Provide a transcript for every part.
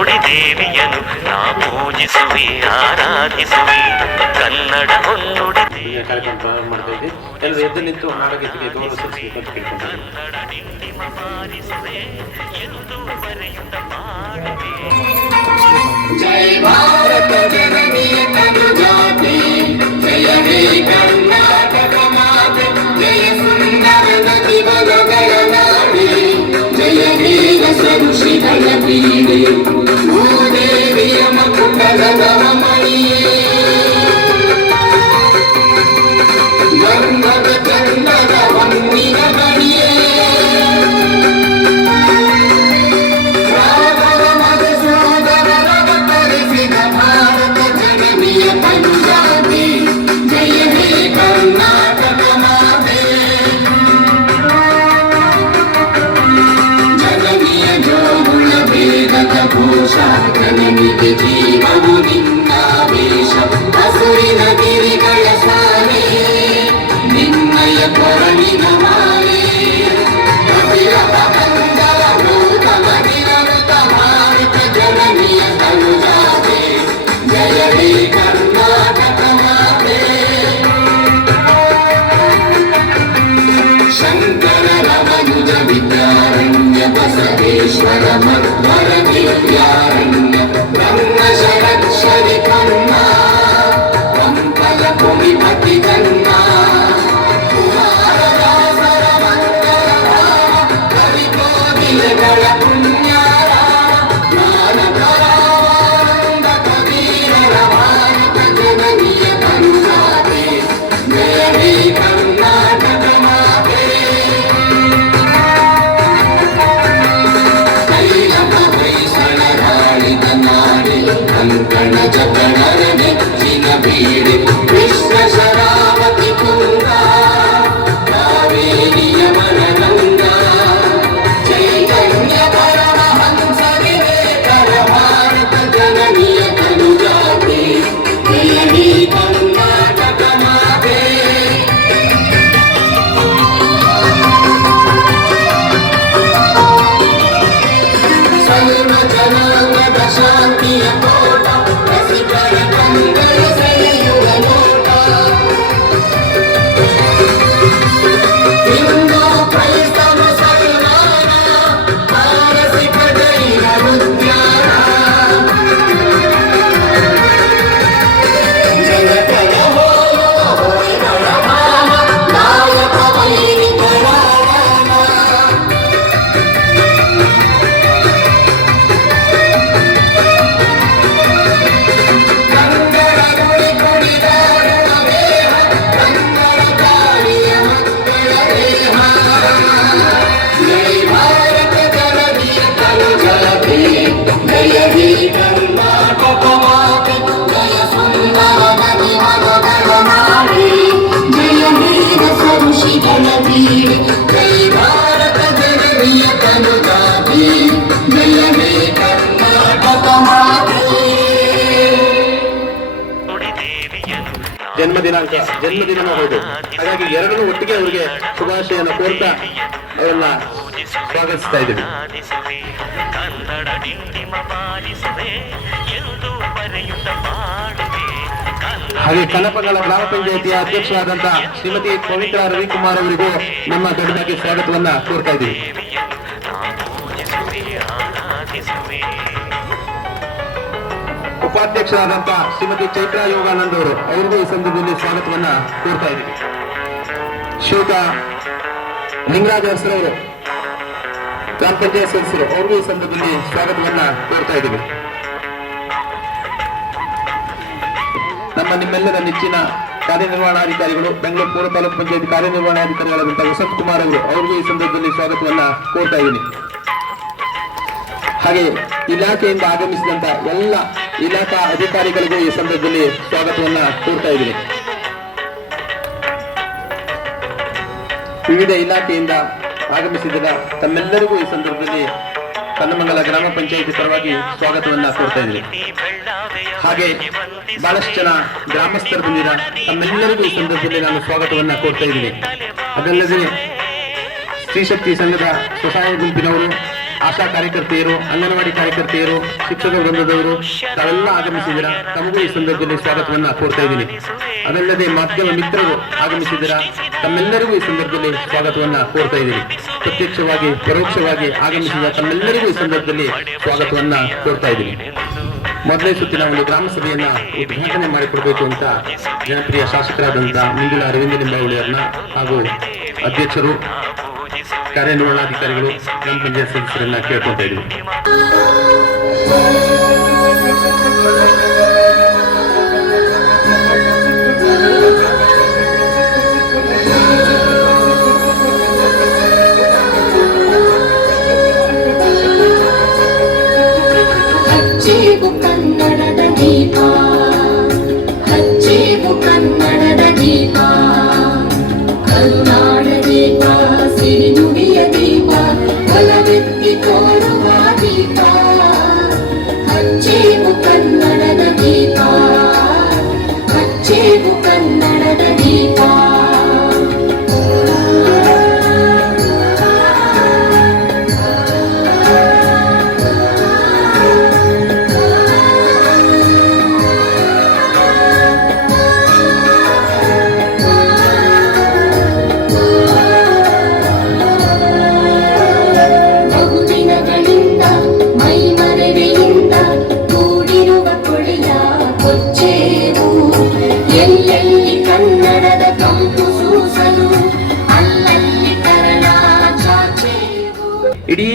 ದೇವಿಯನು ನಾ ಪೂಜಿಸುವಿ ಆರಾಧಿಸುವಿ. ಕನ್ನಡ ಹೊನ್ನುಡಿ ಕಾರ್ಯಕ್ರಮ ಮಾಡ್ತಾ ಇದ್ವಿ. ಎಲ್ಲರೂ ಎದ್ದು ನಿಂತು ಹಾಡಗೀತೆಗೆ ಗೌರವ ಸಲ್ಲಿಸಬೇಕು ಅಂತ ಕೇಳ್ಕೊಂಡ್ರೆ ಜೈ ಭಾರತ ಜನನಿಯ ತನುಜಾತಿ ಜಯ ಹೇ ಕರ್ನಾಟಕ ಮಾತೆ ಜಯ ಸುಂದರ ನದಿ जय हे रस ऋषिगण Hallelujah. शान्ति ದಿನಾಂಕ ಜನ್ಮ ಹೌದು ಹಾಗಾಗಿ ಎರಡನ್ನೂ ಒಟ್ಟಿಗೆ ಅವರಿಗೆ ಶುಭಾಶಯನ ಕೋರ್ತಾ ಅವರನ್ನ ಸ್ವಾಗತಿಸ್ತಾ ಇದ್ದೀವಿ. ಆರಾಧಿಸುವೆ ಕನ್ನಡ ಡಿಂಡಿಮ ಬಾರಿಸುವೆ ಎಂದು ಬರೆಯುತ್ತ ಮಾಡುವೆ ಹಾಗೆ ಕಲಪಗಳ ಗ್ರಾಮ ಪಂಚಾಯಿತಿಯ ಅಧ್ಯಕ್ಷರಾದಂತಹ ಶ್ರೀಮತಿ ಪವಿತ್ರ ರವಿಕುಮಾರ್ ಅವರಿಗೂ ನಮ್ಮ ದೊಡ್ಡದಾಗಿ ಸ್ವಾಗತವನ್ನ ಕೋರ್ತಾ ಇದ್ದೀವಿ. ಉಪಾಧ್ಯಕ್ಷರಾದಂತ ಶ್ರೀಮತಿ ಚೈತ್ರಾ ಯೋಗಾನಂದ್ ಅವರು ಅವರಿಗೂ ಈ ಸಂದರ್ಭದಲ್ಲಿ ಸ್ವಾಗತವನ್ನ ಕೋರ್ತಾ ಇದ್ದೀವಿ. ಶ್ರೀಯುತ ಲಿಂಗರಾಜ ಅರಸರವರು ಗ್ರಾಮ ಪಂಚಾಯತ್ ಸದಸ್ಯರು, ಅವ್ರಿಗೂ ಈ ಸಂದರ್ಭದಲ್ಲಿ ಸ್ವಾಗತವನ್ನ ಕೋರ್ತಾ ಇದ್ದೀವಿ. ನಮ್ಮ ನಿಮ್ಮೆಲ್ಲರ ನೆಚ್ಚಿನ ಕಾರ್ಯನಿರ್ವಹಣಾಧಿಕಾರಿಗಳು, ಬೆಂಗಳೂರು ಪೂರ್ವ ತಾಲೂಕು ಪಂಚಾಯತ್ ಕಾರ್ಯನಿರ್ವಹಣಾಧಿಕಾರಿಗಳಾದಂತಹ ವಸಂತ್ ಕುಮಾರ್ ಅವರು ಅವ್ರಿಗೂ ಈ ಸಂದರ್ಭದಲ್ಲಿ ಸ್ವಾಗತವನ್ನ ಕೋರ್ತಾ ಇದ್ದೀನಿ. ಹಾಗೆ ಇಲಾಖೆಯಿಂದ ಆಗಮಿಸಿದಂತ ಎಲ್ಲ ಇಲಾಖಾ ಅಧಿಕಾರಿಗಳಿಗೆ ಈ ಸಂದರ್ಭದಲ್ಲಿ ಸ್ವಾಗತವನ್ನ ಕೋರ್ತಾ ಇದ್ದೀನಿ. ವಿವಿಧ ಇಲಾಖೆಯಿಂದ ಆಗಮಿಸಿದ ತಮ್ಮೆಲ್ಲರಿಗೂ ಈ ಸಂದರ್ಭದಲ್ಲಿ ಕನ್ನಮಂಗಲ ಗ್ರಾಮ ಪಂಚಾಯಿತಿ ಪರವಾಗಿ ಸ್ವಾಗತವನ್ನ ಕೋರ್ತಾ ಇದ್ದೀನಿ. ಹಾಗೆ ಬಹಳಷ್ಟು ಜನ ಗ್ರಾಮಸ್ಥರು ಬಂದಿರ, ತಮ್ಮೆಲ್ಲರಿಗೂ ಈ ಸಂದರ್ಭದಲ್ಲಿ ನಾನು ಸ್ವಾಗತವನ್ನ ಕೋರ್ತಾ ಇದ್ದೀನಿ. ಅದಲ್ಲದೆ ಸ್ತ್ರೀಶಕ್ತಿ ಸಂಘದ ಸ್ವಸಹಾಯ ಗುಂಪಿನವರು ಆಶಾ ಕಾರ್ಯಕರ್ತೆಯರು, ಅಂಗನವಾಡಿ ಕಾರ್ಯಕರ್ತೆಯರು, ಶಿಕ್ಷಕ ವೃಂದದವರು, ತಾವೆಲ್ಲ ಆಗಮಿಸಿದ್ದೀರಾ? ತಮಗೂ ಈ ಸಂದರ್ಭದಲ್ಲಿ ಸ್ವಾಗತವನ್ನ ಕೋರ್ತಾ ಇದ್ದೀನಿ. ಅದಲ್ಲದೆ ಮಾಧ್ಯಮ ಮಿತ್ರರು ಆಗಮಿಸಿದ್ದೀರಾ? ತಮ್ಮೆಲ್ಲರಿಗೂ ಈ ಸಂದರ್ಭದಲ್ಲಿ ಸ್ವಾಗತವನ್ನ ಕೋರ್ತಾ ಇದ್ದೀನಿ. ಪ್ರತ್ಯಕ್ಷವಾಗಿ, ಪರೋಕ್ಷವಾಗಿ ಆಗಮಿಸಿದ ತಮ್ಮೆಲ್ಲರಿಗೂ ಈ ಸಂದರ್ಭದಲ್ಲಿ ಸ್ವಾಗತವನ್ನ ಕೋರ್ತಾ ಇದ್ದೀನಿ. ಮೊದಲೇ ಸುತ್ತಿನ ಒಂದು ಗ್ರಾಮ ಸಭೆಯನ್ನ ಉದ್ಘಾಟನೆ ಮಾಡಿಕೊಡ್ಬೇಕು ಅಂತ ಜನಪ್ರಿಯ ಶಾಸಕರಾದಂತ ಮುಂದಿನ ಅರವಿಂದ ಲಿಂಬಾವಳಿಯವ್ರನ್ನ ಹಾಗೂ ಅಧ್ಯಕ್ಷರು ಕಾರ್ಯನಿರ್ವಹಣಾಧಿಕಾರಿಗಳು ಗ್ರಾಮ ಪಂಚಾಯತ್ ಸದಸ್ಯರನ್ನ ಕೇಳ್ಕೊತಾ ಇದ್ವಿ. ಕನ್ನಡದ ದೀಪ ಹಚ್ಚೇವು ದೀಪ ಕರುನಾಡ ದೀಪ ಹಚ್ಚೇವು ಇಡೀ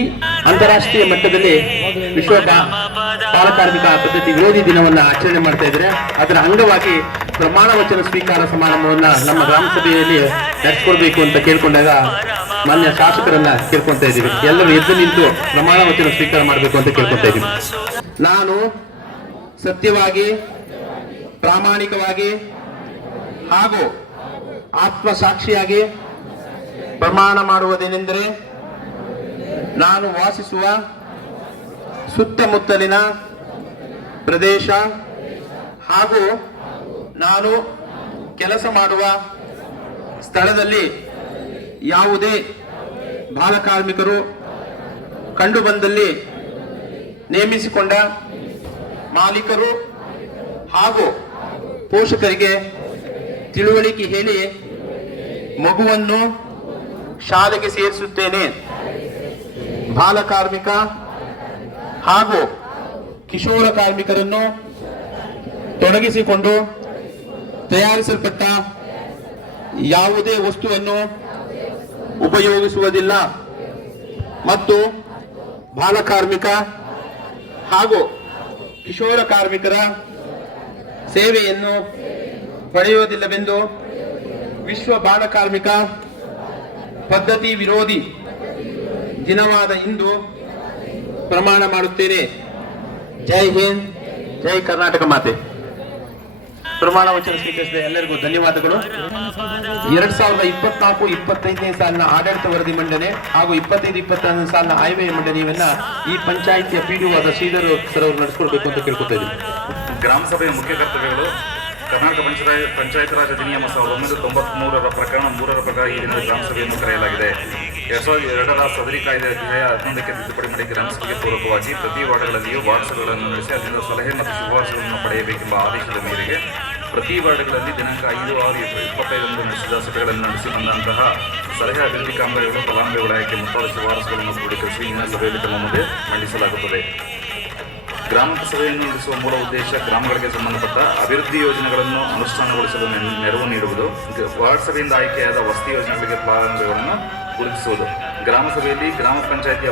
ಅಂತಾರಾಷ್ಟ್ರೀಯ ಮಟ್ಟದಲ್ಲಿ ವಿಶ್ವ ಬಾಲಕಾರ್ಮಿಕ ಬಾಲ ಕಾರ್ಮಿಕ ಪದ್ಧತಿ ವಿರೋಧಿ ದಿನವನ್ನ ಆಚರಣೆ ಮಾಡ್ತಾ ಇದ್ರೆ ಅದರ ಅಂಗವಾಗಿ ಪ್ರಮಾಣ ವಚನ ಸ್ವೀಕಾರ ಸಮಾರಂಭವನ್ನ ನಮ್ಮ ಗ್ರಾಮ ಸಭೆಯಲ್ಲಿ ನಡೆಸ್ಕೊಡ್ಬೇಕು ಅಂತ ಕೇಳ್ಕೊಂಡಾಗ ಮಾನ್ಯ ಶಾಸಕರನ್ನ ಕೇಳ್ಕೊಂತಾ ಇದ್ದೀವಿ. ಎಲ್ಲರೂ ಎದ್ದು ನಿಂತು ಪ್ರಮಾಣ ವಚನ ಸ್ವೀಕಾರ ಮಾಡಬೇಕು ಅಂತ ಕೇಳ್ಕೊಂತ ಇದ್ದೀವಿ. ನಾನು ಸತ್ಯವಾಗಿ ಪ್ರಾಮಾಣಿಕವಾಗಿ ಹಾಗೂ ಆತ್ಮಸಾಕ್ಷಿಯಾಗಿ ಪ್ರಮಾಣ ಮಾಡುವುದೇನೆಂದರೆ ನಾನು ವಾಸಿಸುವ ಸುತ್ತಮುತ್ತಲಿನ ಪ್ರದೇಶ ಹಾಗೂ ನಾನು ಕೆಲಸ ಮಾಡುವ ಸ್ಥಳದಲ್ಲಿ ಯಾವುದೇ ಬಾಲಕಾರ್ಮಿಕರು ಕಂಡುಬಂದಲ್ಲಿ ನೇಮಿಸಿಕೊಂಡ ಮಾಲೀಕರು ಹಾಗೂ ಪೋಷಕರಿಗೆ ತಿಳುವಳಿಕೆ ಹೇಳಿ ಮಗುವನ್ನು ಶಾಲೆಗೆ ಸೇರಿಸುತ್ತೇನೆ. ಬಾಲಕಾರ್ಮಿಕ ಹಾಗೂ ಕಿಶೋರ ಕಾರ್ಮಿಕರನ್ನು ತೊಡಗಿಸಿಕೊಂಡು ತಯಾರಿಸಲ್ಪಟ್ಟ ಯಾವುದೇ ವಸ್ತುವನ್ನು ಉಪಯೋಗಿಸುವುದಿಲ್ಲ. ಮತ್ತು ಬಾಲಕಾರ್ಮಿಕ ಹಾಗೂ ಕಿಶೋರ ಕಾರ್ಮಿಕರ ಸೇವೆಯನ್ನು ಪಡೆಯುವುದಿಲ್ಲವೆಂದು ವಿಶ್ವ ಬಾಲಕಾರ್ಮಿಕ ಪದ್ಧತಿ ವಿರೋಧಿ ದಿನವಾದ ಇಂದು ಪ್ರಮಾಣ ಮಾಡುತ್ತೇನೆ. ಜೈ ಹಿಂದ್, ಜೈ ಕರ್ನಾಟಕ ಮಾತೆ. ಪ್ರಮಾಣ ವಚನ ಸ್ವೀಕರಿಸಿದ ಎಲ್ಲರಿಗೂ ಧನ್ಯವಾದಗಳು. ಎರಡ್ ಸಾವಿರದ ಇಪ್ಪತ್ನಾಲ್ಕು ಇಪ್ಪತ್ತೈದನೇ ಸಾಲಿನ ಆಡಳಿತ ವರದಿ ಮಂಡನೆ ಹಾಗೂ ಇಪ್ಪತ್ತೈದು ಇಪ್ಪತ್ತಾರನೇ ಸಾಲಿನ ಆಯವ್ಯಯ ಮಂಡನೆಯನ್ನ ಈ ಪಂಚಾಯಿತಿಯ ಪಿಡಿಒ ಆದ ಶ್ರೀಧರ್ ಸರ್ ಅವರು ನಡೆಸಿಕೊಡ್ಬೇಕು ಅಂತ ಕೇಳ್ಕೊತಾ ಇದ್ದೀನಿ. ಗ್ರಾಮ ಸಭೆಯ ಮುಖ್ಯ ಕರ್ತವ್ಯಗಳು ಕರ್ನಾಟಕ ಪಂಚಾಯತ್ ಪಂಚಾಯತ್ ರಾಜ್ ಅಧಿನಿಯಮ ಸಾವಿರದ ಒಂಬೈನೂರ ತೊಂಬತ್ಮೂರರ ಪ್ರಕರಣ ಮೂರರ ಪ್ರಕಾರ ಈ ದಿನದ ಗ್ರಾಮ ಸಭೆಯನ್ನು ಕರೆಯಲಾಗಿದೆ. ಎರಡ್ ಸಾವಿರದ ಎರಡರ ಸದರಿ ಕಾಯ್ದೆ ಅಧ್ಯಾಯ ಹನ್ನೊಂದಕ್ಕೆ ತಿದ್ದುಪಡಿ ಮಾಡಿ ಗ್ರಾಮ ಸಭೆಗೆ ಪೂರಕವಾಗಿ ಪ್ರತಿ ವಾರ್ಡ್ಗಳಲ್ಲಿಯೂ ವಾಟ್ಸ್ಗಳನ್ನು ನಡೆಸಿ ಅದರಿಂದ ಸಲಹೆ ಮತ್ತು ಶಿಫಾರಸುಗಳನ್ನು ಪಡೆಯಬೇಕೆಂಬ ಆದೇಶದ ಮೇರೆಗೆ ಪ್ರತಿ ವಾರ್ಡ್ಗಳಲ್ಲಿ ದಿನಾಂಕ ಐದು, ಆರು ಇಪ್ಪತ್ತೈದರಂದು ನಡೆಸಿದ ಸಭೆಗಳನ್ನು ನಡೆಸಿ ಬಂದಂತಹ ಸಲಹೆ ಅಭಿವೃದ್ಧಿ ಕಾಮಗಾರಿಗಳು ಫಲಾನುಭವಿಗಳ ಆಯ್ಕೆ ಮುಂತಾದ ಶಿಫಾರಸುಗಳನ್ನು ಕ್ರೋಢೀಕರಿಸಿ ಇಂದಿನ ಸಭೆಯಲ್ಲಿ ತಮ್ಮ ಮುಂದೆ ಮಂಡಿಸಲಾಗುತ್ತದೆ ಗ್ರಾಮ ಸಭೆಯನ್ನು ನಡೆಸುವ ಮೂಲ ಉದ್ದೇಶ ಗ್ರಾಮಗಳಿಗೆ ಸಂಬಂಧಪಟ್ಟ ಅಭಿವೃದ್ಧಿ ಯೋಜನೆಗಳನ್ನು ಅನುಷ್ಠಾನಗೊಳಿಸಲು ನೆರವು ನೀಡುವುದು ವಾರ್ಡ್ ಸಭೆಯಿಂದ ಆಯ್ಕೆಯಾದ ವಸತಿ ಯೋಜನೆಗಳಿಗೆ ಫಲಾನುಭವಿಗಳನ್ನು ಗುರುತಿಸುವುದು. ಗ್ರಾಮ ಸಭೆಯಲ್ಲಿ ಗ್ರಾಮ ಪಂಚಾಯಿತಿಯ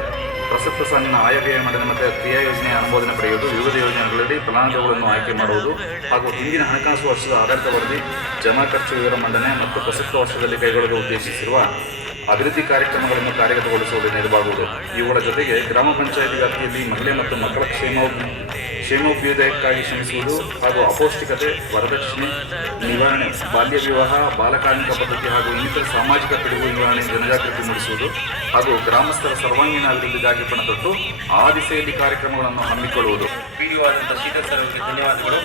ಪ್ರಸಕ್ತ ಸಾಲಿನ ಆಯವ್ಯಯ ಮಂಡನೆ ಮತ್ತು ಕ್ರಿಯಾ ಯೋಜನೆಯ ಅನುಮೋದನೆ ಪಡೆಯುವುದು, ವಿವಿಧ ಯೋಜನೆಗಳಲ್ಲಿ ಫಲಾನುಭವಿಗಳನ್ನು ಆಯ್ಕೆ ಮಾಡುವುದು ಹಾಗೂ ಹಿಂದಿನ ಹಣಕಾಸು ವರ್ಷದ ಆಡಳಿತ ವರದಿ, ಜಮಾ ಖರ್ಚು ವಿವರ ಮಂಡನೆ ಮತ್ತು ಪ್ರಸಕ್ತ ವರ್ಷದಲ್ಲಿ ಕೈಗೊಳ್ಳಲು ಉದ್ದೇಶಿಸಿರುವ ಅಭಿವೃದ್ಧಿ ಕಾರ್ಯಕ್ರಮಗಳನ್ನು ಕಾರ್ಯಗತಗೊಳಿಸುವುದು ನೆರವಾಗುವುದು. ಇವುಗಳ ಜೊತೆಗೆ ಗ್ರಾಮ ಪಂಚಾಯತಿ ವ್ಯಾಪ್ತಿಯಲ್ಲಿ ಮಹಿಳೆ ಮತ್ತು ಮಕ್ಕಳ ಕ್ಷೇಮ ಕ್ಷೇಮೋಭ್ಯುದಯಕ್ಕಾಗಿ ಶ್ರಮಿಸುವುದು ಹಾಗೂ ಅಪೌಷ್ಟಿಕತೆ, ವರದಕ್ಷಿಣೆ, ನಿವಾರಣೆ, ಬಾಲ್ಯ ವಿವಾಹ ಬಾಲಕಾರ್ಮಿಕ ಪದ್ಧತಿ ಹಾಗೂ ಇನ್ನಿತರ ಸಾಮಾಜಿಕ ಪಿಡುಗು ನಿವಾರಣೆ ಜನಜಾಗೃತಿ ಮೂಡಿಸುವುದು ಹಾಗೂ ಗ್ರಾಮಸ್ಥರ ಸರ್ವಾಂಗೀಣ ಅಭಿವೃದ್ಧಿಗಾಗಿ ಪಣತೊಟ್ಟು ಆ ದಿಸೆಯಲ್ಲಿ ಕಾರ್ಯಕ್ರಮಗಳನ್ನು ಹಮ್ಮಿಕೊಳ್ಳುವುದು. ಧನ್ಯವಾದಗಳು.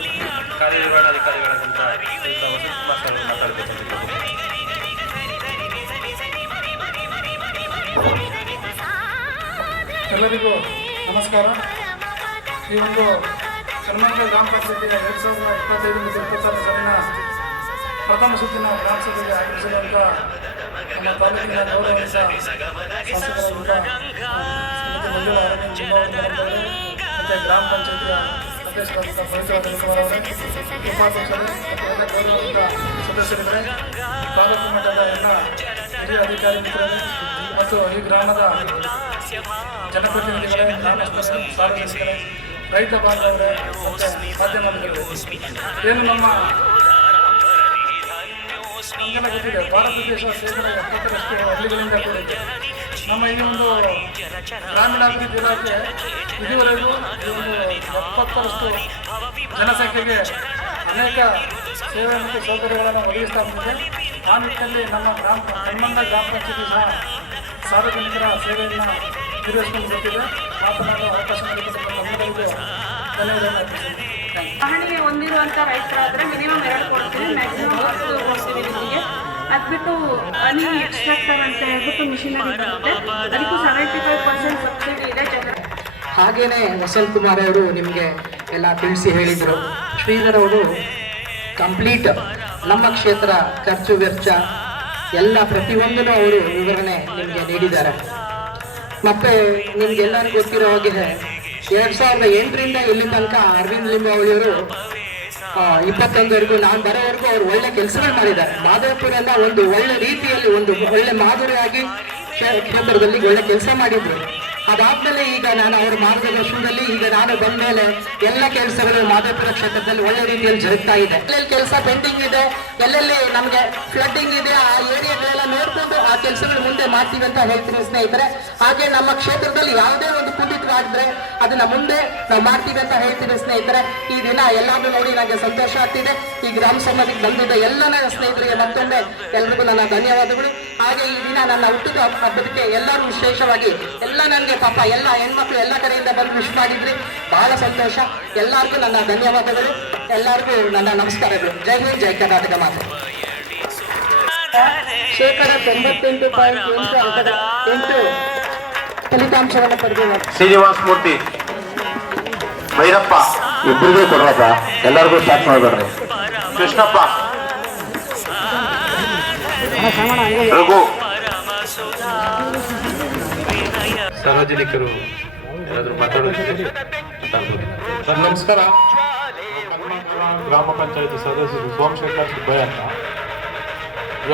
ಕಾರ್ಯನಿರ್ವಹಣಾಧಿಕಾರಿಗಳಾದಂತಹ ಮಾತಾಡಬೇಕು ಎಲ್ಲರಿಗೂ ನಮಸ್ಕಾರ. ಈ ಒಂದು ಕರ್ನಾಟಕ ಗ್ರಾಮ ಪಂಚಾಯತಿಯ ಎರಡು ಸಾವಿರದ ಇಪ್ಪತ್ತೈದರಿಂದ ಇಪ್ಪತ್ತಾರು ಸಾಲಿನ ಪ್ರಥಮ ಸುತ್ತಿನ ಗ್ರಾಮ ಸಭೆಗೆ ಆಗಮಿಸಿರುವಂಥ ನಮ್ಮ ತಾಲೂಕಿನ ಅವರೇ ಮತ್ತು ಗ್ರಾಮ ಪಂಚಾಯತಿಯ ಗೌರವಾನ್ವಿತ ಸದಸ್ಯರಿದ್ದಾರೆ. ತಾಲೂಕು ಮಟ್ಟದ ಎಲ್ಲ ಹಿರಿಯ ಅಧಿಕಾರಿ ಮತ್ತು ಈ ಗ್ರಾಮದ ಜನಪ್ರತಿನಿಧಿಗಳೇ ಗ್ರಾಮಸ್ಥರು ಸಾರ್ವಜನಿಕರೇ ರೈತ ಬಾಂಧವರೇ ಮಾಧ್ಯಮದವರೇ, ಏನು ನಮ್ಮ ನಮಗೆಲ್ಲ ಭಾರತ ದೇಶ ಶೇಕಡ ಎಪ್ಪತ್ತರಷ್ಟು ಹಳ್ಳಿಗಳಿಂದ ಕೂಡಿದೆ. ನಮ್ಮ ಈ ಒಂದು ಗ್ರಾಮೀಣಾಭಿವೃದ್ಧಿ ಇಲಾಖೆ ಇದುವರೆಗೂ ಈ ಒಂದು ಎಪ್ಪತ್ತರಷ್ಟು ಜನಸಂಖ್ಯೆಗೆ ಅನೇಕ ಸೇವೆ ಮತ್ತು ಸೌಕರ್ಯಗಳನ್ನು ಒದಗಿಸ್ತಾ ಬಂದಿದೆ. ಆ ನಿಟ್ಟಿನಲ್ಲಿ ನಮ್ಮ ಗ್ರಾಮ ಸಂಬಂಧ ಗ್ರಾಮ ಪಂಚಾಯತಿ ಸಹ ಸಾರ್ವಜನಿಕರ ಸೇವೆಯನ್ನು ನಿರ್ವಹಿಸಿಕೊಂಡು ಬರ್ತಿದೆ. ಮಾತನಾಡುವ ಅವಕಾಶ ಪಹಣಿ ಹೊಂದಿರುವಂಥ ರೈತರಾದರೆ ಮಿನಿಮಮ್ ಎರಡು ಕೊಡ್ತೀವಿ ಮ್ಯಾಕ್ಸಿಮಮ್ ಹತ್ತು ಕೊಡ್ತೀವಿ ನಿಮಗೆ. ಅದು ಬಿಟ್ಟು ಹನಿ ಎಕ್ಸ್ಟ್ರಾಕ್ಟರ್ ಅಂತ ಹೇಳ್ಬಿಟ್ಟು ಮಿಷಿನರಿ ಬರುತ್ತೆ. ಅದಕ್ಕೂ ಸೆವೆಂಟಿ ಫೈವ್ ಪರ್ಸೆಂಟ್ ಸಬ್ಸಿಡಿ ಇದೆ ಜನರ. ಹಾಗೇನೆ ವಸಂತ್ ಕುಮಾರ್ ಅವರು ನಿಮಗೆ ಎಲ್ಲ ತಿಳಿಸಿ ಹೇಳಿದರು. ಶ್ರೀಧರ್ ಅವರು ಕಂಪ್ಲೀಟ್ ನಮ್ಮ ಕ್ಷೇತ್ರ ಖರ್ಚು ವೆಚ್ಚ ಎಲ್ಲ ಪ್ರತಿಯೊಂದನ್ನು ಅವರು ವಿವರಣೆ ನಿಮಗೆ ನೀಡಿದ್ದಾರೆ. ಮತ್ತೆ ನಿಮ್ಗೆಲ್ಲರಿಗೂ ಗೊತ್ತಿರೋ ಹಾಗೆ ಎರಡ್ ಸಾವಿರದ ಎಂಟರಿಂದ ಇಲ್ಲಿ ತನಕ ಅರವಿಂದ್ ಲಿಂಬಾವಳಿಯವರು ಇಪ್ಪತ್ತೊಂದವರೆಗೂ ನಾನು ಬರೋವರೆಗೂ ಅವರು ಒಳ್ಳೆ ಕೆಲಸಗಳು ಮಾಡಿದ್ದಾರೆ. ಮಾಧವಪುರನ ಒಂದು ಒಳ್ಳೆ ರೀತಿಯಲ್ಲಿ ಒಂದು ಒಳ್ಳೆ ಮಾದರಿಯಾಗಿ ಕ್ಷೇ- ಕ್ಷೇತ್ರದಲ್ಲಿ ಒಳ್ಳೆ ಕೆಲಸ ಮಾಡಿದ್ರು. ಅದಾದ್ಮೇಲೆ ಈಗ ನಾನು ಅವರ ಮಾರ್ಗದರ್ಶನದಲ್ಲಿ ಈಗ ನಾನು ಬಂದ ಮೇಲೆ ಎಲ್ಲ ಕೆಲಸಗಳು ಮಾಧವಪುರ ಕ್ಷೇತ್ರದಲ್ಲಿ ಒಳ್ಳೆ ರೀತಿಯಲ್ಲಿ ಜರುಗ್ತಾ ಇದೆ. ಎಲ್ಲೆಲ್ಲಿ ಕೆಲಸ ಪೆಂಡಿಂಗ್ ಇದೆ, ಎಲ್ಲೆಲ್ಲಿ ನಮಗೆ ಫ್ಲಡ್ಡಿಂಗ್ ಇದೆ, ಆ ಏರಿಯಾಗಳೆಲ್ಲ ನೋಡ್ಕೊಂಡು ಆ ಕೆಲಸಗಳು ಮುಂದೆ ಮಾಡ್ತೀವಿ ಅಂತ ಹೇಳ್ತೀನಿ ಸ್ನೇಹಿತರೆ. ಹಾಗೆ ನಮ್ಮ ಕ್ಷೇತ್ರದಲ್ಲಿ ಯಾವುದೇ ಒಂದು ಕುಂಠಿತರಾಗಿದ್ರೆ ಅದನ್ನ ಮುಂದೆ ನಾವು ಮಾಡ್ತೀವಿ ಅಂತ ಹೇಳ್ತೀನಿ ಸ್ನೇಹಿತರೆ. ಈ ದಿನ ಎಲ್ಲಾನು ನೋಡಿ ನನಗೆ ಸಂತೋಷ ಆಗ್ತಿದೆ. ಈ ಗ್ರಾಮ ಸಮಾಜಕ್ಕೆ ಬಂದಿದ್ದ ಎಲ್ಲ ನನ್ನ ಸ್ನೇಹಿತರಿಗೆ ಮತ್ತೊಮ್ಮೆ ಎಲ್ರಿಗೂ ನನ್ನ ಧನ್ಯವಾದಗಳು. ಹಾಗೆ ಈ ದಿನ ನನ್ನ ಹುಟ್ಟಿದ ಹಬ್ಬದಕ್ಕೆ ಎಲ್ಲರೂ ವಿಶೇಷವಾಗಿ ಎಲ್ಲ ನನಗೆ ಪಾಪ ಎಲ್ಲ ಹೆಣ್ಮಕ್ಳು ಎಲ್ಲ ಕಡೆಯಿಂದ ಬಂದು ವಿಶ್ ಮಾಡಿದ್ರಿ. ಬಹಳ ಸಂತೋಷ. ಎಲ್ಲರಿಗೂ ನನ್ನ ಧನ್ಯವಾದಗಳು. ಎಲ್ಲರಿಗೂ ನನ್ನ ನಮಸ್ಕಾರಗಳು. ಜೈ ಹಿಂದ್ ಜೈ ಕರ್ನಾಟಕ ಮಾತು. ಶೇಕಡ ತೊಂಬತ್ತೆಂಟು ಪಾಯಿಂಟ್ ಎಂಟು ಅಂಕದ ಎಂಟು ಫಲಿತಾಂಶವನ್ನು ಪಡೆದಿದ್ದಾರೆ ಶ್ರೀನಿವಾಸ ಮೂರ್ತಿ. ಭೈರಪ್ಪ. ಇಬ್ಬರಿಗೂ ಕೊಡ್ರಪ್ಪ. ಎಲ್ಲರಿಗೂ ಸ್ಟಾರ್ಟ್ ಮಾಡಬೇಡ್ರಿ ಕೃಷ್ಣಪ್ಪ. ರಘು. ಸಾರ್ವಜನಿಕರು ಏನಾದರೂ ಮಾತಾಡೋದು ಸರ್. ನಮಸ್ಕಾರ. ಗ್ರಾಮ ಪಂಚಾಯತಿ ಸದಸ್ಯರು ಸೋಮಶೇಖರ್ ಸುಬ್ಬಯ್ಯ ಅಂತ.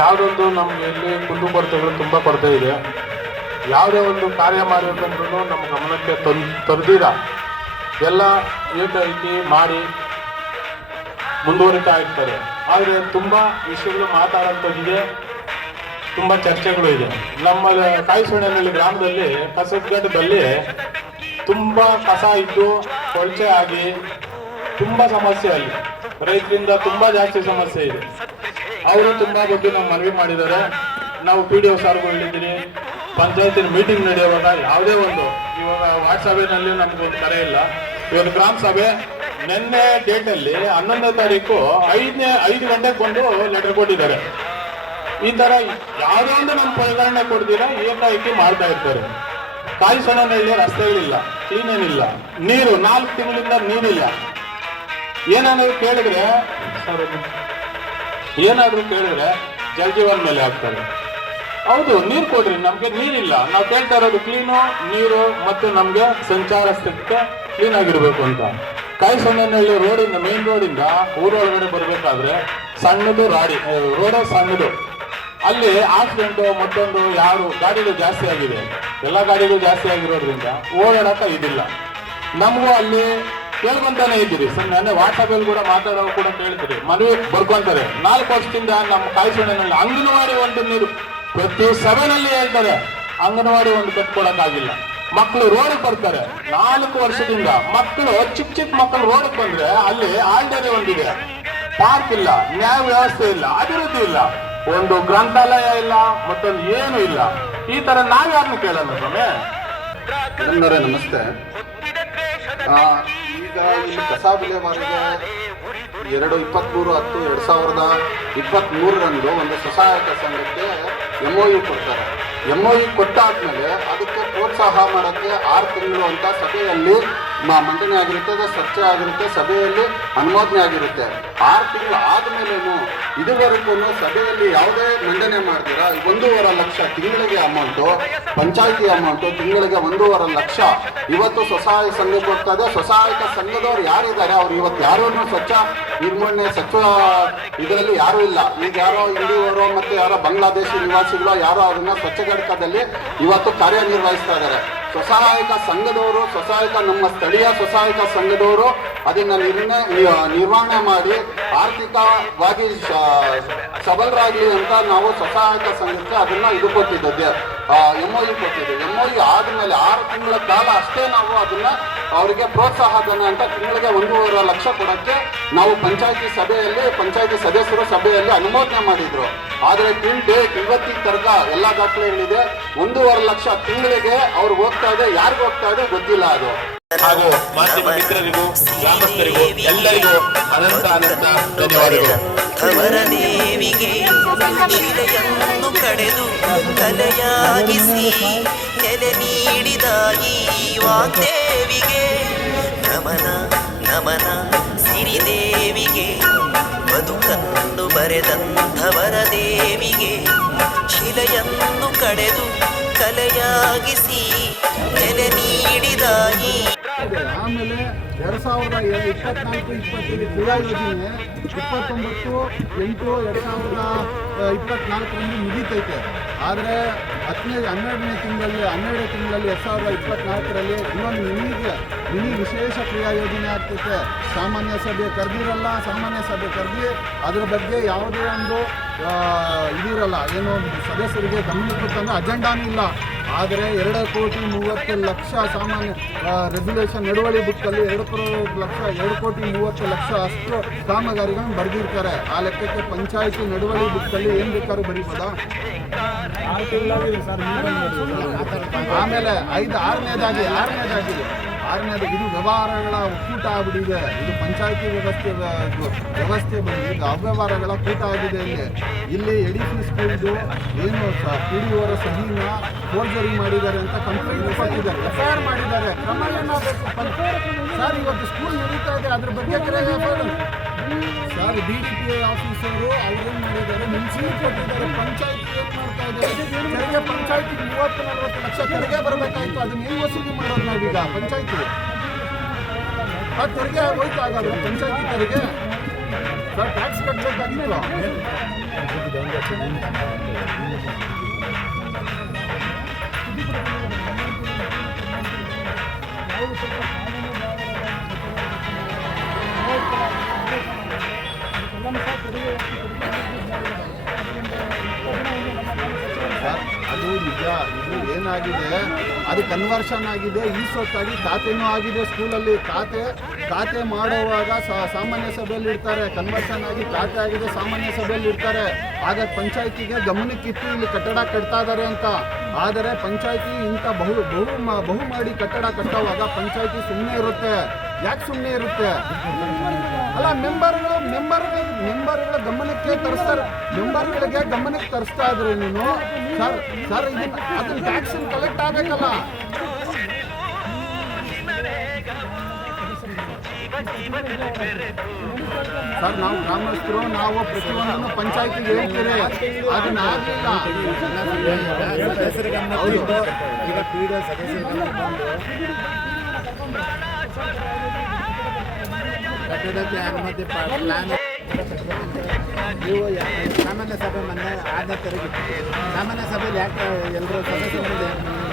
ಯಾವುದೊಂದು ನಮಗೆ ಇಲ್ಲಿ ಕುಂದುಕೊರತೆಗಳು ತುಂಬ ಕೊರತೆ ಇದೆ. ಯಾವುದೇ ಒಂದು ಕಾರ್ಯ ಮಾಡಬೇಕಂದ್ರೂ ನಮ್ಮ ಗಮನಕ್ಕೆ ತಂದ್ ತರದಿರ ಎಲ್ಲ ಏಕೈಕಿ ಮಾಡಿ ಮುಂದುವರಿತಾ ಇರ್ತಾರೆ. ಆದರೆ ತುಂಬ ವಿಷಯಗಳು ಮಾತಾಡೋಂಥದ್ದಿದೆ ತುಂಬ ಚರ್ಚೆಗಳು ಇದೆ. ನಮ್ಮ ಕಾಯಿಸೋಣನಲ್ಲಿ ಗ್ರಾಮದಲ್ಲಿ ಕಸದಗಟ್ಟದಲ್ಲಿ ತುಂಬ ಕಸ ಇದ್ದು ಕೊಳಚೆ ಆಗಿ ತುಂಬ ಸಮಸ್ಯೆ ಅಲ್ಲಿ. ರೈತರಿಂದ ತುಂಬ ಜಾಸ್ತಿ ಸಮಸ್ಯೆ ಇದೆ. ಅವರು ತುಂಬ ಬಗ್ಗೆ ನಾವು ಮನವಿ ಮಾಡಿದ್ದಾರೆ. ನಾವು ಪಿ ಡಿ ಒ ಸಾರ್ಗೂ ಹೇಳಿದ್ದೀನಿ ಪಂಚಾಯತಿನ ಮೀಟಿಂಗ್ ನಡೆಯುವಾಗ ಯಾವುದೇ ಒಂದು ಇವಾಗ ವಾಟ್ಸಪ್ನಲ್ಲಿ ನಮಗೊಂದು ಕರೆ ಇಲ್ಲ. ಇವತ್ತು ಗ್ರಾಮ ಸಭೆ ನಿನ್ನೆ ಡೇಟಲ್ಲಿ ಹನ್ನೊಂದನೇ ತಾರೀಕು ಐದನೇ ಐದು ಗಂಟೆಗೆ ಬಂದು ಲೆಟರ್ ಕೊಟ್ಟಿದ್ದಾರೆ. ಈ ತರ ಯಾವುದೋ ಒಂದು ನಮ್ಮ ಪರಿಗಣನೆ ಕೊಡ್ದಿರ ಏಕಾಏಕಿ ಮಾಡ್ತಾ ಇರ್ತಾರೆ. ಕಾಯಿಸೋಣಲ್ಲಿ ರಸ್ತೆಗಳಿಲ್ಲ ಕ್ಲೀನ್ ಏನಿಲ್ಲ. ನೀರು, ನಾಲ್ಕು ತಿಂಗಳಿಂದ ನೀರಿಲ್ಲ. ಏನಾದ್ರು ಕೇಳಿದ್ರೆ, ಏನಾದರೂ ಕೇಳಿದ್ರೆ ಜಲಜೀವನ್ ಮೇಲೆ ಹಾಕ್ತಾರೆ. ಹೌದು, ನೀರು ಕೊಡ್ರಿ, ನಮ್ಗೆ ನೀರಿಲ್ಲ. ನಾವು ಕೇಳ್ತಾ ಇರೋದು ಕ್ಲೀನು ನೀರು ಮತ್ತು ನಮ್ಗೆ ಸಂಚಾರ ಸ್ಥಿತಿ ಕ್ಲೀನ್ ಆಗಿರ್ಬೇಕು ಅಂತ. ಕಾಯಿಸೊಂಡನಹಳ್ಳಿ ರೋಡಿಂದ ಮೇನ್ ರೋಡಿಂದ ಊರೊಳಗಡೆ ಬರಬೇಕಾದ್ರೆ ಸಣ್ಣದು ರಾಡಿ ರೋಡ ಸಣ್ಣದು. ಅಲ್ಲಿ ಆಕ್ಸಿಡೆಂಟ್, ಮತ್ತೊಂದು ಯಾರು? ಗಾಡಿಗಳು ಜಾಸ್ತಿ ಆಗಿದೆ. ಎಲ್ಲ ಗಾಡಿಗಳು ಜಾಸ್ತಿ ಆಗಿರೋದ್ರಿಂದ ಓಡಾಡಕ ಇದಿಲ್ಲ. ನಮಗೂ ಅಲ್ಲಿ ಕೇಳ್ಕೊಂತಾನೆ ಇದ್ದೀರಿ. ಸರ್ ನಾನೇ ವಾಟ್ಸಪ್ಪಲ್ಲಿ ಕೂಡ ಮಾತಾಡೋ ಕೂಡ ಕೇಳ್ತೀರಿ. ಮನವಿ ಬರ್ಕೊಂತಾರೆ. ನಾಲ್ಕು ವರ್ಷದಿಂದ ನಮ್ಮ ಕಾಯಿಸೋಣನಲ್ಲಿ ಅಂಗನವಾಡಿ ಒಂದು ನೀರು ಪ್ರತಿ ಸಭೆನಲ್ಲಿ ಹೇಳ್ತಾರೆ. ಅಂಗನವಾಡಿ ಒಂದು ಕಟ್ಕೊಡಕ್ಕಾಗಿಲ್ಲ. ಮಕ್ಕಳು ರೋಡ್ ಬರ್ತಾರೆ. ನಾಲ್ಕು ವರ್ಷದಿಂದ ಮಕ್ಕಳು, ಚಿಕ್ಕ ಚಿಕ್ಕ ಮಕ್ಕಳು ರೋಡ್ ಬಂದ್ರೆ ಅಲ್ಲಿ ಆಲ್ಡರಿ ಒಂದಿದೆ. ಪಾರ್ಕ್ ಇಲ್ಲ, ನ್ಯಾಯ ವ್ಯವಸ್ಥೆ ಇಲ್ಲ, ಅಭಿವೃದ್ಧಿ ಇಲ್ಲ. ಒಂದು ಗ್ರಂಥಾಲಯ ಇಲ್ಲ ಮತ್ತೊಂದು ಏನು ಇಲ್ಲ. ಈ ತರ ನಾವ್ಯಾರನ್ನು ಕೇಳಲ್ಲ ಸ್ವಾಮಿ? ನಮಸ್ತೆ. ಈಗ ಇಲ್ಲಿ ಕಸ ವಿಲೇವಾರಿಗೆ ಎರಡು ಇಪ್ಪತ್ತ್ಮೂರು ಹತ್ತು ಎರಡು ಸಾವಿರದ ಇಪ್ಪತ್ತ್ಮೂರರಂದು ಒಂದು ಸ್ವಸಹಾಯಕ ಸಂಘಕ್ಕೆ ಎಂ ಒ ಯು ಕೊಡ್ತಾರೆ. ಎಂ ಒ ಯು ಕೊಟ್ಟಾದ್ಮೇಲೆ ಅದಕ್ಕೆ ಪ್ರೋತ್ಸಾಹ ಮಾಡೋಕ್ಕೆ ಆರು ತಿಂಗಳು ಅಂತ ಸಭೆಯಲ್ಲಿ ಮಂಡನೆ ಆಗಿರುತ್ತೆ ಸ್ವಚ್ಛ ಆಗಿರುತ್ತೆ, ಸಭೆಯಲ್ಲಿ ಅನುಮೋದನೆ ಆಗಿರುತ್ತೆ. ಆರು ತಿಂಗಳು ಆದಮೇಲೇನು ಇದುವರೆಗೂ ಸಭೆಯಲ್ಲಿ ಯಾವುದೇ ಮಂಡನೆ ಮಾಡ್ತೀರಾ? ಒಂದೂವರೆ ಲಕ್ಷ ತಿಂಗಳಿಗೆ ಅಮೌಂಟು, ಪಂಚಾಯಿತಿ ಅಮೌಂಟು, ತಿಂಗಳಿಗೆ ಒಂದೂವರೆ ಲಕ್ಷ. ಇವತ್ತು ಸ್ವಸಹಾಯ ಸಂಘಕ್ಕೆ ಕೊಡ್ತಾ ಇದೆ ಸ್ವಸಹಾಯಕ ಸಂಘದವ್ರು ಯಾರಿದ್ದಾರೆ? ಅವ್ರು ಇವತ್ತು ಯಾರೂ ಸ್ವಚ್ಛ ನಿರ್ಮೂಲನೆ ಸಚಿವ ಇದರಲ್ಲಿ ಯಾರೂ ಇಲ್ಲ. ಈಗ ಯಾರೋ ಹಿಂದಿಯವರು ಮತ್ತು ಯಾರೋ ಬಾಂಗ್ಲಾದೇಶಿ ನಿವಾಸಿಗಳು ಯಾರೋ ಅದನ್ನ ಸ್ವಚ್ಛ ಘಟಕದಲ್ಲಿ ಇವತ್ತು ಕಾರ್ಯನಿರ್ವಹಿಸ್ತಾ ಇದ್ದಾರೆ. ಸ್ವಸಹಾಯಕ ಸಂಘದವರು, ಸ್ವಸಹಾಯಕ ನಮ್ಮ ಸ್ಥಳೀಯ ಸ್ವಸಹಾಯಕ ಸಂಘದವರು ಅದನ್ನು ನಿರ್ವಹಣೆ ಮಾಡಿ ಆರ್ಥಿಕವಾಗಿ ಸಬಲರಾಗಲಿ ಅಂತ ನಾವು ಸ್ವಸಹಾಯಕ ಸಂಘಕ್ಕೆ ಅದನ್ನ ಇದು ಎಂ ಒ ಯು ಕೊಟ್ಟಿದ್ದು ಎಂ ಯು ಆದಮೇಲೆ ಆರು ತಿಂಗಳ ಕಾಲ ಅಷ್ಟೇ ನಾವು ಅದನ್ನ ಅವರಿಗೆ ಪ್ರೋತ್ಸಾಹ ಧನ ಅಂತ ತಿಂಗಳಿಗೆ ಒಂದೂವರೆ ಲಕ್ಷ ಕೊಡಕ್ಕೆ ನಾವು ಪಂಚಾಯತಿ ಸಭೆಯಲ್ಲಿ, ಪಂಚಾಯತಿ ಸದಸ್ಯರು ಸಭೆಯಲ್ಲಿ ಅನುಮೋದನೆ ಮಾಡಿದ್ರು. ಆದರೆ ಟಿಲ್ ಡೇಟ್ ಇವತ್ತಿನ ತರ್ಗ ಎಲ್ಲ ದಾಖಲೆಗಳಿದೆ. ಒಂದೂವರೆ ಲಕ್ಷ ತಿಂಗಳಿಗೆ ಅವ್ರು ಹೋಗ್ತಾ ಇದೆ. ಯಾರಿಗೂ ಹೋಗ್ತಾ ಇದೆ ಗೊತ್ತಿಲ್ಲ ಅದು. ಹಾಗೂ ಮಾಧ್ಯಮ ಮಿತ್ರರಿಗೂ, ಗ್ರಾಮಸ್ಥರಿಗೂ, ಎಲ್ಲರಿಗೂ ಅನಂತ ಅನಂತ ಧನ್ಯವಾದಗಳು. ಅವರ ದೇವಿಗೆ ಶಿಲೆಯನ್ನು ಕಡೆದು ಕಲೆಯಾಗಿಸಿ ನೆಲೆ ನೀಡಿದ ಈ ವಾಗ್ದೇವಿಗೆ ನಮನ ನಮನ ಸಿರಿದೇವಿಗೆ ಬದುಕನ್ನು ಬರೆದಂಥವರ ದೇವಿಗೆ ಶಿಲೆಯನ್ನು ಕಡೆದು ಕಲೆಯಾಗಿಸಿ ನೆಲೆ ನೀಡಿದ ಆಮೇಲೆ ಎರಡು ಸಾವಿರದ ಇಪ್ಪತ್ನಾಲ್ಕು, ಇಪ್ಪತ್ತೈದು ಕ್ರಿಯಾ ಯೋಜನೆ ಇಪ್ಪತ್ತೊಂಬತ್ತು, ಎಂಟು, ಎರಡು ಸಾವಿರದ ಇಪ್ಪತ್ನಾಲ್ಕರಂದು ಮುಗಿತೈತೆ. ಆದರೆ ಹತ್ತನೇ, ಹನ್ನೆರಡನೇ ತಿಂಗಳಲ್ಲಿ ಹನ್ನೆರಡನೇ ತಿಂಗಳಲ್ಲಿ ಎರಡು ಸಾವಿರದ ಇಪ್ಪತ್ನಾಲ್ಕರಲ್ಲಿ ಇನ್ನೊಂದು ಮಿನಿಗೆ ಮಿನಿ ವಿಶೇಷ ಕ್ರಿಯಾ ಯೋಜನೆ ಆಗ್ತೈತೆ. ಸಾಮಾನ್ಯ ಸಭೆ ಕರೆದಿರಲ್ಲ, ಸಾಮಾನ್ಯ ಸಭೆ ಕರೆದಿ, ಅದರ ಬಗ್ಗೆ ಯಾವುದೇ ಒಂದು ಇದಿರಲ್ಲ. ಏನು ಸದಸ್ಯರಿಗೆ ಗಮನಕ್ಕೆ ತಂದ್ರೆ ಅಜೆಂಡಾನೂ ಇಲ್ಲ. ಆದರೆ ಎರಡು ಕೋಟಿ ಮೂವತ್ತು ಲಕ್ಷ ಸಾಮಾನ್ಯ ರೆಗ್ಯುಲೇಷನ್ ನಡುವಳಿ ಬುಕ್ಕಲ್ಲಿ ಎರಡು ಕೋಟಿ ಲಕ್ಷ ಎರಡು ಕೋಟಿ ಮೂವತ್ತು ಲಕ್ಷ ಅಷ್ಟು ಕಾಮಗಾರಿಗಳನ್ನು ಬರೆದಿರ್ತಾರೆ ಆ ಲೆಕ್ಕಕ್ಕೆ ಪಂಚಾಯಿತಿ ನಡುವಳಿ ಬುಕ್ಕಲ್ಲಿ ಏನು ಬೇಕಾದ್ರೂ ಬರೀಬೋದಾ? ಆಮೇಲೆ ಐದು ಆರನೇದಾಗಿ ಆರನೇದಾಗಿ ಆರನೇದು ಇದು ವ್ಯವಹಾರಗಳ ಒಕ್ಕೂಟ ಆಗ್ಬಿಟ್ಟಿದೆ. ಇದು ಪಂಚಾಯತಿ ವ್ಯವಸ್ಥೆ ವ್ಯವಸ್ಥೆ ಬಂದು ಇದು ಅವ್ಯವಹಾರಗಳ ಕೂಟ ಆಗಿದೆ ಇಲ್ಲಿ. ಇಲ್ಲಿ ಎಡಿಸಿ ಸ್ಕೂಲ್ದು ಏನು ಪಿ ಅವರ ಸಹಿನ ಫೋರ್ಜರಿ ಮಾಡಿದ್ದಾರೆ ಅಂತ ಕಂಪ್ಲೇಂಟ್ ಕೊಟ್ಟಿದ್ದಾರೆ. ಎಫ್ ಐ ಆರ್ ಮಾಡಿದ್ದಾರೆ ಸರ್, ಇವತ್ತು ಸ್ಕೂಲ್ ನಡೀತಾ ಇದೆ. ಅದ್ರ ಬಗ್ಗೆ sir D D P officer ಅವ್ರೇನು ಮಾಡಿದ್ದಾರೆ? ಮೆನ್ಸಿನ್ ಕೊಟ್ಟಿದ್ದಾರೆ ಪಂಚಾಯತ್ ಏನು ಮಾಡ್ತಾ ಇದ್ದಾರೆ? ತೆರಿಗೆ ಮೂವತ್ತು ನಲವತ್ತು ಲಕ್ಷ ತೆರಿಗೆ ಬರಬೇಕಾಯ್ತು. ಅದನ್ನ ಏನು ವಸೂಲಿ ಮಾಡೋದು ನಾವೀಗ? ಪಂಚಾಯತಿ. ಆ ತೆರಿಗೆ ಹೋಯ್ತು ಹಾಗಾದ್ರೆ ಪಂಚಾಯತಿ ತೆರಿಗೆ. ಸರ್ ಟ್ಯಾಕ್ಸ್ ಕಟ್ಟಬೇಕಾಗಿತ್ತು ಏನಾಗಿದೆ ಅದು ಕನ್ವರ್ಷನ್ ಆಗಿದೆ, ಈ ಸೊತ್ತಾಗಿ ಖಾತೆನೂ ಆಗಿದೆ ಸ್ಕೂಲಲ್ಲಿ. ಖಾತೆ ಖಾತೆ ಮಾಡುವಾಗ ಸಾಮಾನ್ಯ ಸಭೆಯಲ್ಲಿ ಇರ್ತಾರೆ ಕನ್ವರ್ಷನ್ ಆಗಿ ಖಾತೆ ಆಗಿದೆ, ಸಾಮಾನ್ಯ ಸಭೆಯಲ್ಲಿ ಇರ್ತಾರೆ. ಆಗ ಪಂಚಾಯತಿಗೆ ಗಮನಕ್ಕಿತ್ತು ಇಲ್ಲಿ ಕಟ್ಟಡ ಕಟ್ತಾ ಇದ್ದಾರೆ ಅಂತ. ಆದರೆ ಪಂಚಾಯತಿ ಇಂಥ ಬಹು ಬಹು ಬಹು ಮಾಡಿ ಕಟ್ಟಡ ಕಟ್ಟುವಾಗ ಪಂಚಾಯತಿ ಸುಮ್ಮನೆ ಇರುತ್ತೆ. ಯಾಕೆ ಸುಮ್ಮನೆ ಇರುತ್ತೆ? ಅಲ್ಲ ಮೆಂಬರ್ಗಳು ಮೆಂಬರ್ ಮೆಂಬರ್ಗಳ ಗಮನಕ್ಕೆ ತರಿಸ್ತಾರೆ. ಮೆಂಬರ್ಗಳಿಗೆ ಗಮನಕ್ಕೆ ತರಿಸ್ತಾ ಇದ್ರೆ ನೀನು? ಸರ್ ಸರ್ ಇದನ್ನ ಅದನ್ನ ಟ್ಯಾಕ್ಸ್ ಕಲೆಕ್ಟ್ ಆಗಬೇಕಲ್ಲ. ಸರ್, ನಾವು ಗ್ರಾಮಸ್ಥರು, ನಾವು ಪ್ರತಿಯೊಂದನ್ನು ಪಂಚಾಯತಿಗೆ ಹೇಳ್ತೀವಿ. ಅದನ್ನ ಆಗಲಿಲ್ಲ ಈಗ ಅನುಮತಿ ಪ್ಲಾನ್ ನೀವು ಸಾಮಾನ್ಯ ಸಭೆ ಮನೆ ಆರನೇ ತಾರೀಕು ಸಾಮಾನ್ಯ ಸಭೆಯಲ್ಲಿ ಯಾಕೆ ಎಲ್ಲರೂ ಸದಸ್ಯರು